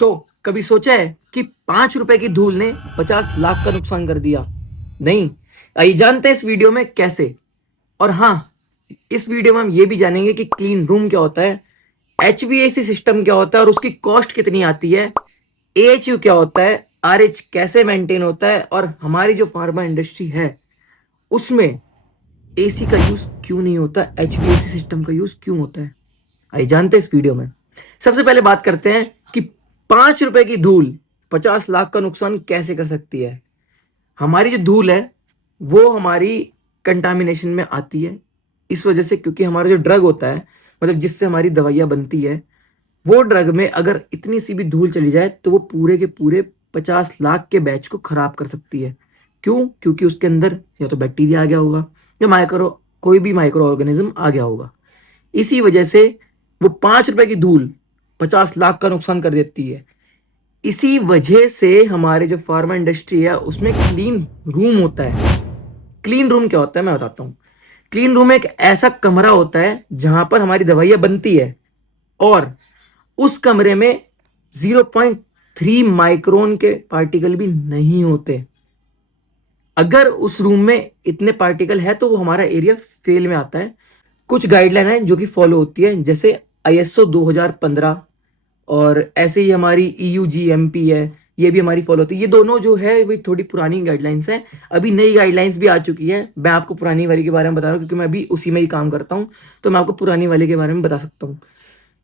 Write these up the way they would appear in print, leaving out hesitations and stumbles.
तो कभी सोचा है कि 5 रुपए की धूल ने 50 लाख का नुकसान कर दिया? नहीं। आइए जानते हैं इस वीडियो में कैसे। और हाँ, इस वीडियो में हम ये भी जानेंगे कि क्लीन रूम क्या होता है, एचवीएसी सिस्टम क्या होता है और उसकी कॉस्ट कितनी आती है, एएचयू क्या होता है, आरएच कैसे मेंटेन होता है और हमारी जो फार्मा इंडस्ट्री है उसमें एसी का यूज क्यों नहीं होता, एचवीएसी सिस्टम का यूज क्यों होता है। आइए जानते हैं इस वीडियो में। सबसे पहले बात करते हैं कि 5 रुपए की धूल 50 लाख का नुकसान कैसे कर सकती है। हमारी जो धूल है वो हमारी कंटामिनेशन में आती है इस वजह से, क्योंकि हमारा जो ड्रग होता है, मतलब जिससे हमारी दवाइयाँ बनती है, वो ड्रग में अगर इतनी सी भी धूल चली जाए तो वो पूरे के पूरे 50 लाख के बैच को खराब कर सकती है। क्यों? क्योंकि उसके अंदर या तो बैक्टीरिया आ गया होगा या कोई भी माइक्रो ऑर्गेनिज्म आ गया होगा। इसी वजह से वो 5 रुपए की धूल 50 लाख का नुकसान कर देती है। इसी वजह से हमारे जो फार्मा इंडस्ट्री है उसमें क्लीन रूम होता है। क्लीन रूम क्या होता है मैं बताता हूँ। क्लीन रूम एक ऐसा कमरा होता है जहां पर हमारी दवाइयां बनती है और उस कमरे में 0.3 माइक्रोन के पार्टिकल भी नहीं होते। अगर उस रूम में इतने पार्टिकल है तो वो हमारा एरिया फेल में आता है। कुछ गाइडलाइन है जो कि फॉलो होती है, जैसे आईएसओ 2015 और ऐसे ही हमारी ईयूजीएमपी है, ये भी हमारी फॉलो होती है। ये दोनों जो है वो थोड़ी पुरानी गाइडलाइंस हैं। अभी नई गाइडलाइंस भी आ चुकी है। मैं आपको पुरानी वाली के बारे में बता रहा हूँ क्योंकि मैं अभी उसी में ही काम करता हूँ, तो मैं आपको पुरानी वाली के बारे में बता सकता हूँ।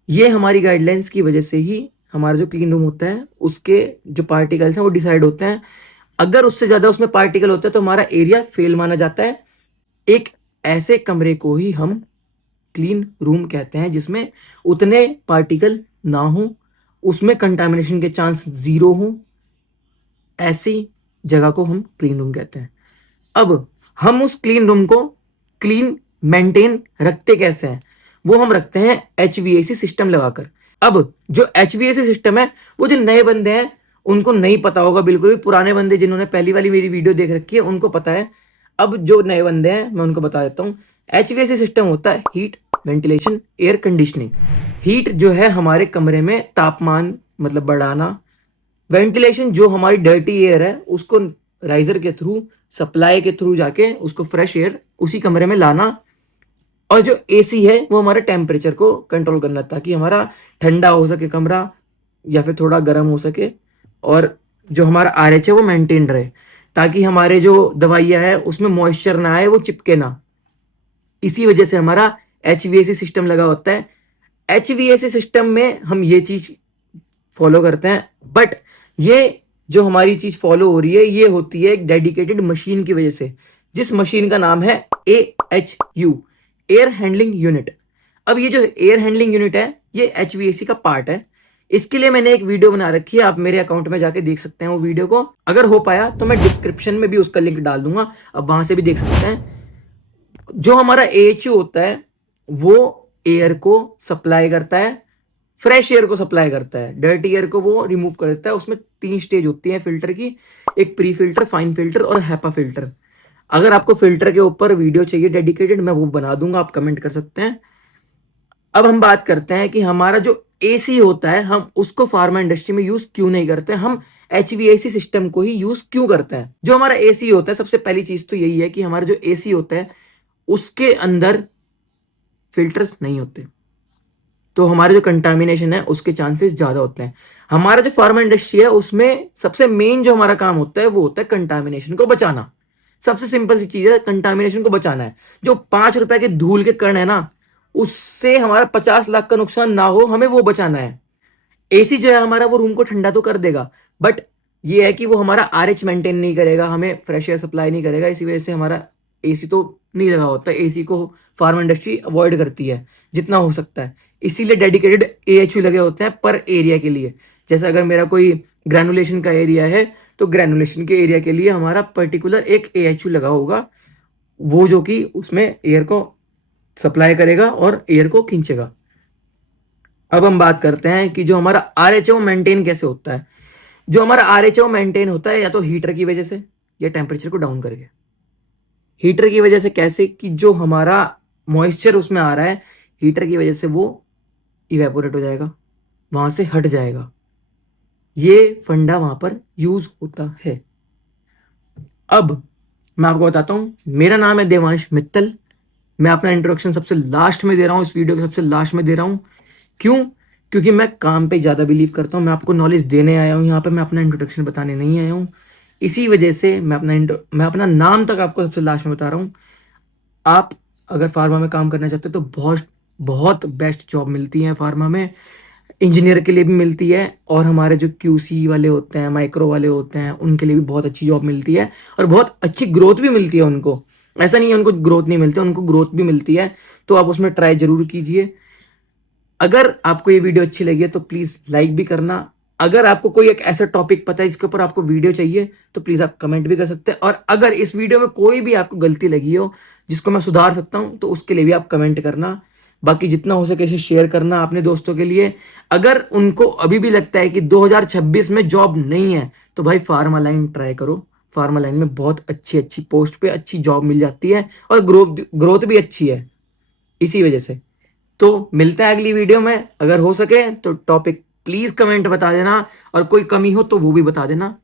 ये हमारी गाइडलाइंस की वजह से ही हमारा जो क्लीन रूम होता है उसके जो पार्टिकल्स हैं वो डिसाइड होते हैं। अगर उससे ज़्यादा उसमें पार्टिकल होते हैं तो हमारा एरिया फेल माना जाता है। एक ऐसे कमरे को ही हम क्लीन रूम कहते हैं जिसमें उतने पार्टिकल ना हो, उसमें कंटामिनेशन के चांस जीरो हो। ऐसी जगह को हम क्लीन रूम कहते हैं। अब हम उस क्लीन रूम को क्लीन मेंटेन रखते कैसे हैं? वो हम रखते हैं एचवीएसी सिस्टम लगाकर। अब जो एचवीएसी सिस्टम है, वो जो नए बंदे हैं उनको नहीं पता होगा बिल्कुल भी। पुराने बंदे जिन्होंने पहली वाली मेरी वीडियो देख रखी है उनको पता है। अब जो नए बंदे हैं मैं उनको बता देता हूँ। एचवीएसी सिस्टम होता है heat, ventilation, air conditioning. Heat जो है हमारे कमरे में तापमान मतलब बढ़ाना। वेंटिलेशन जो हमारी डर्टी एयर है उसको राइजर के थ्रू, सप्लाई के थ्रू जाके उसको फ्रेश एयर उसी कमरे में लाना। और जो एसी है वो हमारे टेम्परेचर को कंट्रोल करना ताकि हमारा ठंडा हो सके कमरा या फिर थोड़ा गर्म हो सके। और जो हमारा आरएच है वो मेंटेन रहे ताकि हमारे जो दवाइयाँ हैं उसमें मॉइस्चर ना आए, वो चिपके ना। इसी वजह से हमारा एचवीएसी सिस्टम लगा होता है। एचवीएसी सिस्टम में हम ये चीज फॉलो करते हैं, बट ये जो हमारी चीज फॉलो हो रही है ये होती है एक डेडिकेटेड मशीन की वजह से, जिस मशीन का नाम है एएचयू, एयर हैंडलिंग यूनिट। अब ये जो एयर हैंडलिंग यूनिट है ये एचवीएसी का पार्ट है। इसके लिए मैंने एक वीडियो बना रखी है, आप मेरे अकाउंट में जाके देख सकते हैं वो वीडियो को। अगर हो पाया तो मैं डिस्क्रिप्शन में भी उसका लिंक डाल दूंगा, अब वहां से भी देख सकते हैं। जो हमारा एएचयू होता है वो एयर को सप्लाई करता है, फ्रेश एयर को सप्लाई करता है, डर्टी एयर को वो रिमूव कर देता है। उसमें 3 स्टेज होती है फिल्टर की, एक प्री फिल्टर, फाइन फिल्टर और हैपा फिल्टर। अगर आपको फिल्टर के ऊपर वीडियो चाहिए डेडिकेटेड मैं वो बना दूंगा, आप कमेंट कर सकते हैं। अब हम बात करते हैं कि हमारा जो एसी होता है हम उसको फार्मा इंडस्ट्री में यूज क्यों नहीं करते, हम एचवीएसी सिस्टम को ही यूज क्यों करते हैं। जो हमारा एसी होता है, सबसे पहली चीज तो यही है कि हमारा जो एसी होता है उसके अंदर फिल्टर्स नहीं होते, तो हमारे जो कंटामिनेशन है उसके चांसेस ज्यादा होते हैं। हमारा जो फार्मा इंडस्ट्री है उसमें सबसे मेन जो हमारा काम होता है वो होता है कंटामिनेशन को बचाना। सबसे सिंपल सी चीज है, कंटामिनेशन को बचाना है। जो 5 रुपए के धूल के कण है ना, उससे हमारा 50 लाख का नुकसान ना हो, हमें वो बचाना है। एसी जो है हमारा वो रूम को ठंडा तो कर देगा, बट ये है कि वो हमारा आरएच मेंटेन नहीं करेगा, हमें फ्रेश एयर सप्लाई नहीं करेगा। इसी वजह से हमारा एसी तो नहीं लगा होता। एसी को फार्मा इंडस्ट्री अवॉइड करती है जितना हो सकता है। इसीलिए डेडिकेटेड एएचयू लगे होते हैं पर एरिया के लिए। जैसे अगर मेरा कोई ग्रैनुलेशन का एरिया है तो ग्रैनुलेशन के एरिया के लिए हमारा पर्टिकुलर एक एएचयू लगा होगा, वो जो कि उसमें एयर को सप्लाई करेगा और एयर को खींचेगा। अब हम बात करते हैं कि जो हमारा आरएचओ मेंटेन कैसे होता है। जो हमारा आरएचओ मेंटेन होता है या तो हीटर की वजह से या टेम्परेचर को डाउन करके। हीटर की वजह से कैसे? कि जो हमारा मॉइस्चर उसमें आ रहा है, हीटर की वजह से वो इवेपोरेट हो जाएगा, वहां से हट जाएगा। ये फंडा वहां पर यूज होता है। अब मैं आपको बताता हूं, मेरा नाम है देवांश मित्तल। मैं अपना इंट्रोडक्शन सबसे लास्ट में दे रहा हूं, इस वीडियो के सबसे लास्ट में दे रहा हूं। क्यों? क्योंकि मैं काम पे ज़्यादा बिलीव करता हूँ। मैं आपको नॉलेज देने आया हूँ यहाँ पे, मैं अपना इंट्रोडक्शन बताने नहीं आया हूँ। इसी वजह से मैं अपना नाम तक आपको सबसे लास्ट में बता रहा हूँ। आप अगर फार्मा में काम करना चाहते हो तो बहुत बहुत बेस्ट जॉब मिलती है फार्मा में। इंजीनियर के लिए भी मिलती है, और हमारे जो क्यूसी वाले होते हैं, माइक्रो वाले होते हैं, उनके लिए भी बहुत अच्छी जॉब मिलती है, और बहुत अच्छी ग्रोथ भी मिलती है उनको। ऐसा नहीं है उनको ग्रोथ नहीं मिलती, उनको ग्रोथ भी मिलती है। तो आप उसमें ट्राई जरूर कीजिए। अगर आपको ये वीडियो अच्छी लगी है तो प्लीज लाइक भी करना। अगर आपको कोई एक ऐसा टॉपिक पता है जिसके ऊपर आपको वीडियो चाहिए तो प्लीज आप कमेंट भी कर सकते हैं। और अगर इस वीडियो में कोई भी आपको गलती लगी हो जिसको मैं सुधार सकता हूं तो उसके लिए भी आप कमेंट करना। बाकी जितना हो सके इसे शेयर करना अपने दोस्तों के लिए। अगर उनको अभी भी लगता है कि 2026 में जॉब नहीं है तो भाई फार्मा लाइन ट्राई करो। फार्मा लाइन में बहुत अच्छी अच्छी पोस्ट पे अच्छी जॉब मिल जाती है, और ग्रोथ ग्रोथ भी अच्छी है इसी वजह से। तो मिलता है अगली वीडियो में। अगर हो सके तो टॉपिक प्लीज कमेंट बता देना, और कोई कमी हो तो वो भी बता देना।